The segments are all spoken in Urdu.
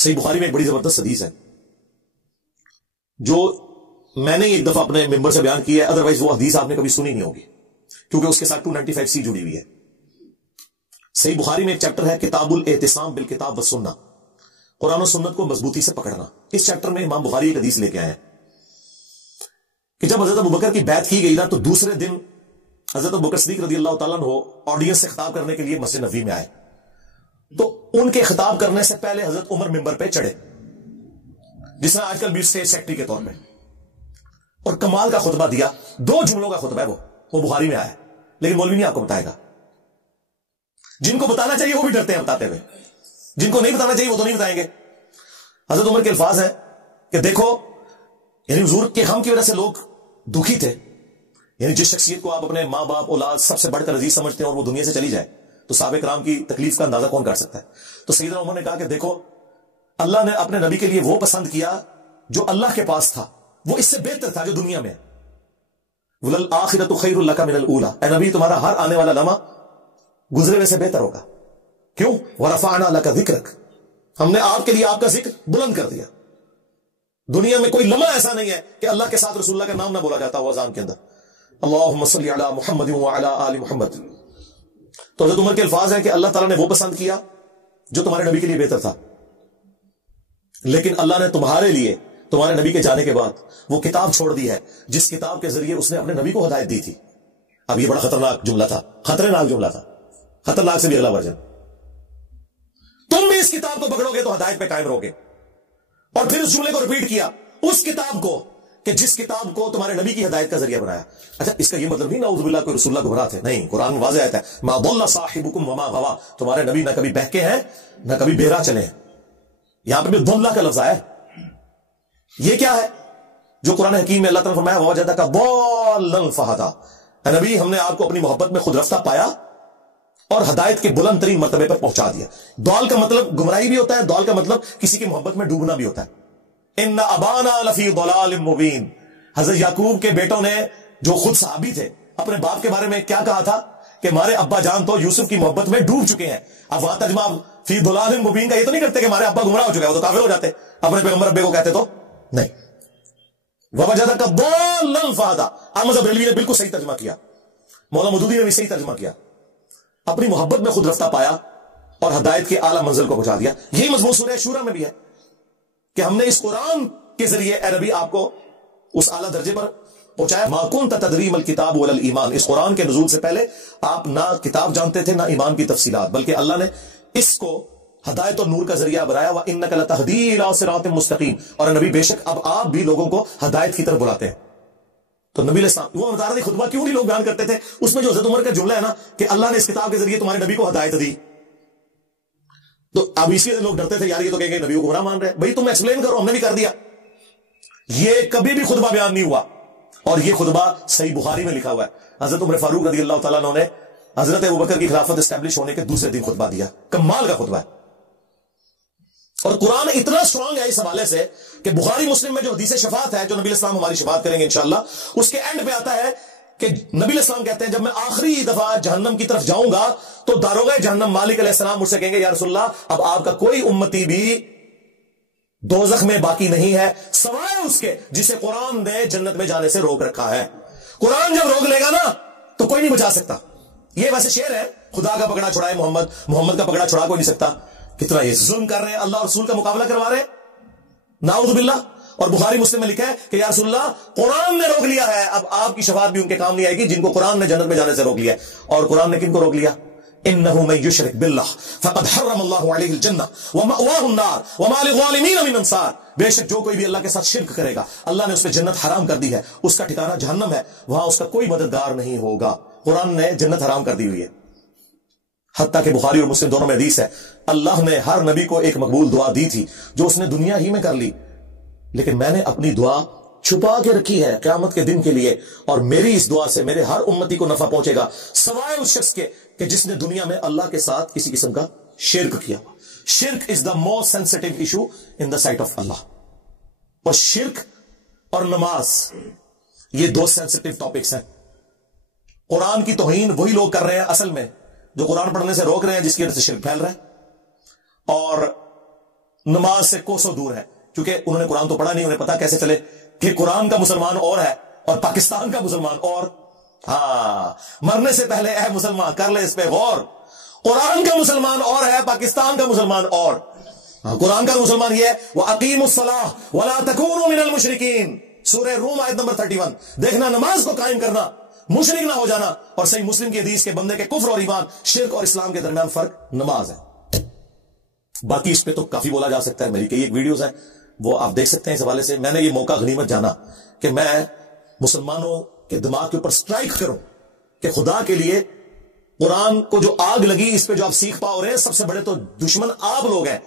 صحیح بخاری میں ایک بڑی زبردست حدیث ہے جو میں نے ایک دفعہ اپنے ممبر سے بیان کی ہے، ادروائز وہ حدیث آپ نے کبھی سنی نہیں ہوگی کیونکہ اس کے ساتھ 295C جڑی ہوئی ہے۔ صحیح بخاری میں ایک چیپٹر ہے کتاب الاعتصام بالکتاب والسنہ، قرآن و سنت کو مضبوطی سے پکڑنا۔ اس چیپٹر میں امام بخاری ایک حدیث لے کے آئے ہیں کہ جب حضرت ابوبکر کی بیعت کی گئی نا تو دوسرے دن حضرت ابوبکر صدیق رضی اللہ تعالیٰ عنہ آڈینس سے خطاب کرنے کے لیے مسجد نبوی میں آئے، تو ان کے خطاب کرنے سے پہلے حضرت عمر ممبر پہ چڑھے، جس نے آج کل بھی اسٹیج سیکٹری کے طور پہ، اور کمال کا خطبہ دیا۔ 2 جملوں کا خطبہ ہے وہ بخاری میں آیا، لیکن مولوی نہیں آپ کو بتائے گا۔ جن کو بتانا چاہیے وہ بھی ڈرتے ہیں بتاتے ہوئے، جن کو نہیں بتانا چاہیے وہ تو نہیں بتائیں گے۔ حضرت عمر کے الفاظ ہیں کہ دیکھو، یعنی حضور کے غم کی وجہ سے لوگ دکھی تھے، یعنی جس شخصیت کو آپ اپنے ماں باپ اولاد سب سے بڑھ کر عزیز سمجھتے ہیں اور وہ دنیا سے چلی جائے تو صحابہ کرام کی تکلیف کا اندازہ کون کر سکتا ہے۔ تو سیدنا عمر نے کہا کہ دیکھو، اللہ نے اپنے نبی کے لیے وہ پسند کیا جو اللہ کے پاس تھا، وہ اس سے بہتر تھا جو دنیا میں ہے۔ وَلَلْآخِرَةُ خَيْرٌ لَكَ مِنَ الْأُولَىٰ، اے نبی تمہارا ہر آنے والا لمحہ گزرے ہوئے سے بہتر ہوگا۔ کیوں؟ وَرَفَعْنَا لَكَ ذِكْرَكَ، ہم نے آپ کے لیے آپ کا ذکر بلند کر دیا۔ دنیا میں کوئی لمحہ ایسا نہیں ہے کہ اللہ کے ساتھ رسول اللہ کا نام نہ بولا جاتا ہو اذان کے اندر، اللہم صلی علی محمد وعلی آل محمد۔ تو حضرت عمر کے الفاظ ہیں کہ اللہ تعالیٰ نے وہ پسند کیا جو تمہارے نبی کے لیے بہتر تھا، لیکن اللہ نے تمہارے لیے تمہارے نبی کے جانے کے بعد وہ کتاب چھوڑ دی ہے جس کتاب کے ذریعے اس نے اپنے نبی کو ہدایت دی تھی۔ اب یہ بڑا خطرناک جملہ تھا، خطرناک جملہ تھا، خطرناک سے بھی اگلا ورژن۔ تم بھی اس کتاب کو پکڑو گے تو ہدایت پہ قائم رہو گے۔ اور پھر اس جملے کو ریپیٹ کیا، اس کتاب کو کہ جس کتاب کو تمہارے نبی کی ہدایت کا ذریعہ بنایا۔ اچھا، اس کا یہ مطلب نہیں نعوذ باللہ کوئی رسول اللہ گمراہ تھے، نہیں، قرآن میں واضح آتا ہے ما ضل صاحبکم وما غوا، تمہارے نبی نہ کبھی بہکے ہیں نہ کبھی بہرا چلے ہیں۔ یہاں پہ بھی ضلہ کا لفظ آیا ہے، یہ کیا ہے جو قرآن حکیم میں اللہ تعالیٰ نے فرمایا ووجدک ضالا فہدی، اے نبی ہم نے آپ کو اپنی محبت میں خود رفتہ پایا اور ہدایت کے بلند ترین مرتبے پر پہنچا دیا۔ ضال کا مطلب گمراہی بھی ہوتا ہے، ضال کا مطلب کسی کی محبت میں ڈوبنا بھی ہوتا ہے۔ ان ابانا لفی ضلال مبین، حضرت یعقوب کے بیٹوں نے جو خود صحابی تھے اپنے باپ کے بارے میں کیا کہا تھا کہ ہمارے ابا جان تو یوسف کی محبت میں ڈوب چکے ہیں۔ اب وہاں ترجمہ فی ضلال مبین کا یہ تو نہیں کرتے کہ ہمارے ابا گمراہ ہو چکے ہیں، وہ تو کافر ہو جاتے، اپنے پیغمبر ابے کو کہتے تو نہیں۔ ووجدک ضالا فہدی، احمد بریلوی نے بالکل صحیح ترجمہ کیا، مولانا مودودی نے بھی صحیح ترجمہ کیا، اپنی محبت میں خود رفتہ پایا اور ہدایت کے اعلیٰ منزل کو پہنچا دیا۔ یہی مضمون سورہ شورى میں بھی ہے کہ ہم نے اس قرآن کے ذریعے اے نبی آپ کو اس اعلیٰ درجے پر پہنچایا۔ ما كنت تدری ما الکتاب ولا الایمان، اس قرآن کے نزول سے پہلے آپ نہ کتاب جانتے تھے نہ ایمان کی تفصیلات، بلکہ اللہ نے اس کو ہدایت اور نور کا ذریعہ بنایا۔ وانک لتہدی الی صراط مستقیم، اور نبی بے شک اب آپ بھی لوگوں کو ہدایت کی طرف بلاتے ہیں۔ تو نبی علیہ السلام وہ بتا رہے تھے خطبہ کیوں نہیں لوگ بیان کرتے تھے، اس میں جو حضرت عمر کا جملہ ہے نا کہ اللہ نے اس کتاب کے ذریعے تمہارے نبی کو ہدایت دی، تو اب اس لیے لوگ ڈرتے تھے یار یہ تو کہیں گے نبی کو گمراہ مان رہے، بھائی تم ایکسپلین کرو، ہم نے بھی کر دیا۔ یہ کبھی بھی خطبہ بیان نہیں ہوا، اور یہ خطبہ صحیح بخاری میں لکھا ہوا ہے۔ حضرت عمر فاروق رضی اللہ تعالیٰ عنہ نے حضرت ابوبکر کی خلافت اسٹیبلش ہونے کے دوسرے دن خطبہ دیا، کمال کا خطبہ ہے۔ اور قرآن اتنا اسٹرانگ ہے اس حوالے سے کہ بخاری مسلم میں جو حدیث شفاعت ہے، جو نبی علیہ السلام ہماری شفاعت کریں گے انشاءاللہ، اس کے اینڈ پہ آتا ہے کہ نبی علیہ السلام کہتے ہیں جب میں آخری دفعہ جہنم کی طرف جاؤں گا تو داروغہ جہنم مالک علیہ السلام مجھ سے کہیں گے یا رسول اللہ اب آپ کا کوئی امتی بھی دوزخ میں باقی نہیں ہے سوائے اس کے جسے قرآن نے جنت میں جانے سے روک رکھا ہے۔ قرآن جب روک لے گا نا تو کوئی نہیں بچا سکتا۔ یہ ویسے شعر ہے، خدا کا پکڑا چھڑائے محمد، محمد کا پکڑا چھڑا کوئی نہیں سکتا۔ کتنا یہ ظلم کر رہے ہیں، اللہ اور رسول کا مقابلہ کروا رہے ہیں، نعوذ باللہ۔ اور بخاری مسلم میں لکھا ہے کہ یا رسول اللہ قرآن نے روک لیا ہے، اب آپ کی شفاعت بھی ان کے کام نہیں آئے گی جن کو قرآن نے جنت میں جانے سے روک لیا ہے۔ اور قرآن نے کن کو روک لیا؟ انه من يشرك بالله فقد حرم الله عليه الجنه ومأواه النار وما للظالمين من انصار، بے شک جو کوئی بھی اللہ کے ساتھ شرک کرے گا اللہ نے اس پہ جنت حرام کر دی ہے، اس کا ٹھکانہ جہنم ہے، وہاں اس کا کوئی مددگار نہیں ہوگا۔ قرآن نے جنت حرام کر دی ہوئی ہے، حتیٰ کہ بخاری اور مسلم دونوں میں حدیث ہے اللہ نے ہر نبی کو ایک مقبول دعا دی تھی جو اس نے دنیا ہی میں کر لی، لیکن میں نے اپنی دعا چھپا کے رکھی ہے قیامت کے دن کے لیے، اور میری اس دعا سے میرے ہر امتی کو نفع پہنچے گا سوائے اس شخص کے کہ جس نے دنیا میں اللہ کے ساتھ کسی قسم کا شرک کیا۔ شرک is the most sensitive issue in the sight of Allah, اور شرک اور نماز یہ دو سینسٹیو ٹاپکس ہیں۔ قرآن کی توہین وہی لوگ کر رہے ہیں اصل میں جو قرآن پڑھنے سے روک رہے ہیں، جس کی وجہ سے شرک پھیل رہا ہے، اور نماز سے کوسوں دور ہیں، کیونکہ انہوں نے قرآن تو پڑھا نہیں، انہیں پتا کیسے چلے کہ قرآن کا مسلمان اور ہے اور پاکستان کا مسلمان اور۔ ہاں، مرنے سے پہلے اے مسلمان کر لے اس پہ غور، قرآن کا مسلمان اور ہے، پاکستان کا مسلمان اور۔ قرآن کا مسلمان یہ ہے وَأَقِيمُوا الصَّلَاةَ وَلَا تَكُونُوا مِنَ الْمُشْرِكِينَ، سورہ روم آیت نمبر 31۔ دیکھنا نماز کو قائم کرنا، مشرک نہ ہو جانا، اور صحیح مسلم کی حدیث کے بندے کے کفر اور ایمان، شرک اور اسلام کے درمیان فرق نماز ہے۔ باقی اس پہ تو کافی بولا جا سکتا ہے، میری کئی ایک ویڈیوز ہیں وہ آپ دیکھ سکتے ہیں اس حوالے سے۔ میں نے یہ موقع غنیمت جانا کہ میں مسلمانوں کے دماغ کے اوپر سٹرائک کروں کہ خدا کے لیے قرآن کو جو آگ لگی، اس پہ جو آپ سیکھ پا رہے ہیں، سب سے بڑے تو دشمن آپ لوگ ہیں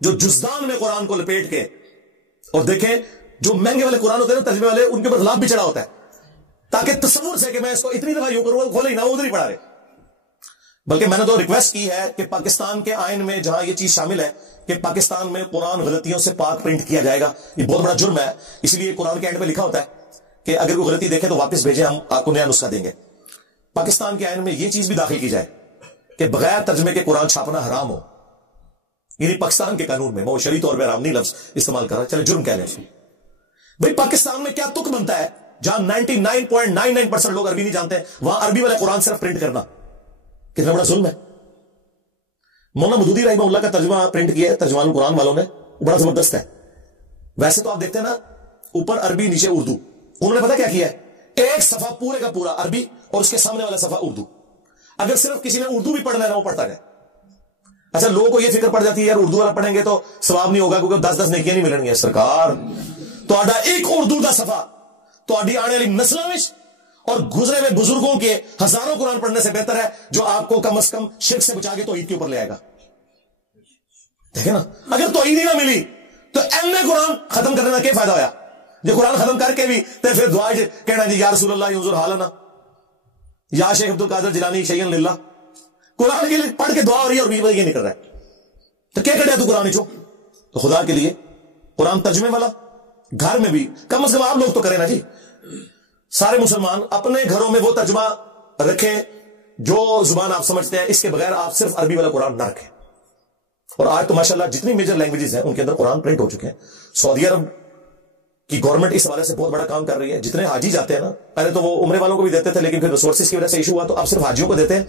جو جزدان میں قرآن کو لپیٹ کے، اور دیکھیں جو مہنگے والے قرآن ہوتے ہیں نا ترجمے والے، ان کے اوپر غلاف بھی چڑھا ہوتا ہے تاکہ تصور سے کہ میں اس کو اتنی دفعہ یوں کروں کھولے ہی نہ، وہ ادھر ہی پڑھا رہے۔ بلکہ میں نے تو ریکویسٹ کی ہے کہ پاکستان کے آئین میں جہاں یہ چیز شامل ہے کہ پاکستان میں قرآن غلطیوں سے پاک پرنٹ کیا جائے گا، یہ بہت بڑا جرم ہے، اس لیے قرآن کے اینڈ میں لکھا ہوتا ہے کہ اگر کوئی غلطی دیکھے تو واپس بھیجیں، ہم آپ کو نیا نسخہ دیں گے۔ پاکستان کے آئین میں یہ چیز بھی داخل کی جائے کہ بغیر ترجمے کے قرآن چھاپنا حرام ہو، یعنی پاکستان کے قانون میں، وہ شرعی طور پہ حرام نہیں لفظ استعمال کر رہا، چلے جرم کہہ لیں اس کو۔ بھئی پاکستان میں کیا تک بنتا ہے جہاں 99.99% لوگ عربی نہیں جانتے ہیں، وہاں عربی والے قرآن صرف پرنٹ کرنا کتنا بڑا ظلم ہے۔ مولانا مودودی رحمہ اللہ کا ترجمہ پرنٹ کیا ہے ترجمان القرآن والوں نے، بڑا زبردست ہے۔ ویسے تو آپ دیکھتے ہیں نا اوپر عربی نیچے اردو، انہوں نے پتا کیا کیا ہے، ایک صفحہ پورے کا پورا عربی اور اس کے سامنے والا صفحہ اردو۔ اگر صرف کسی نے اردو بھی پڑھنا ہے نا، وہ پڑھتا ہے۔ اچھا لوگوں کو یہ فکر پڑ جاتی ہے یار اردو والا پڑھیں گے تو ثواب نہیں ہوگا کیونکہ 10 نیکیاں نہیں ملیں گی۔ سرکار تہاڈا ایک اردو دا صفحہ تہاڈی آنے والی نسلاں وچ اور گزرے ہوئے بزرگوں کے ہزاروں قرآن پڑھنے سے بہتر ہے، جو آپ کو کم از کم شرک سے بچا کے توحید کے اوپر لے آئے گا۔ دیکھیں نا، اگر توحید ہی نہ ملی تو قرآن ختم کرنے کا کیا فائدہ ہویا؟ جو قرآن ختم کر کے بھی تے پھر دعا کہنا جی یا رسول اللہ انظر حالنا، یا شیخ عبد القادر جیلانی شیئن للہ، قرآن کے لیے پڑھ کے دعا ہو رہی ہے اور یہ نہیں کر رہا ہے، تو کیا کر تو قرآن چو؟ تو خدا کے لیے قرآن ترجمے والا گھر میں بھی کم از کم آپ لوگ تو کریں نا جی، سارے مسلمان اپنے گھروں میں وہ ترجمہ رکھیں جو زبان آپ سمجھتے ہیں، اس کے بغیر آپ صرف عربی والا قرآن نہ رکھیں۔ اور آج تو ماشاءاللہ جتنی میجر لینگویجز ہیں ان کے اندر قرآن پرنٹ ہو چکے ہیں۔ سعودی عرب کی گورنمنٹ اس حوالے سے بہت بڑا کام کر رہی ہے، جتنے حاجی جاتے ہیں نا، پہلے تو وہ عمرے والوں کو بھی دیتے تھے لیکن پھر ریسورسز کی وجہ سے ایشو ہوا تو اب صرف حاجیوں کو دیتے ہیں۔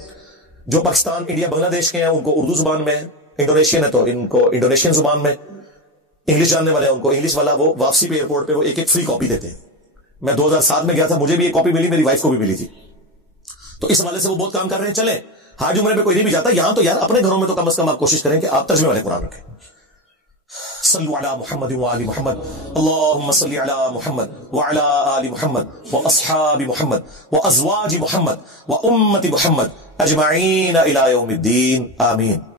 جو پاکستان، انڈیا، بنگلہ دیش کے ہیں ان کو اردو زبان میں، انڈونیشین ہے تو ان کو انڈونیشین زبان میں، انگلش جاننے والے ہیں ان کو انگلش والا، وہ واپسی پہ ایئرپورٹ پہ وہ ایک فری کاپی دیتے ہیں۔ میں 2007 میں گیا تھا، مجھے بھی ایک کاپی ملی، میری وائف کو بھی ملی تھی، تو اس حوالے سے وہ بہت کام کر رہے ہیں۔ چلیں حاج عمرے پہ کوئی نہیں بھی جاتا، یہاں تو یار اپنے گھروں میں تو کم از کم آپ کوشش کریں کہ آپ ترجمے والے قرآن رکھیں۔ صلوا علی محمد وآل محمد، اللہم صلی علی محمد وعلی آل محمد واصحاب محمد وازواج محمد وامت محمد اجمعین الی یوم الدین، آمین۔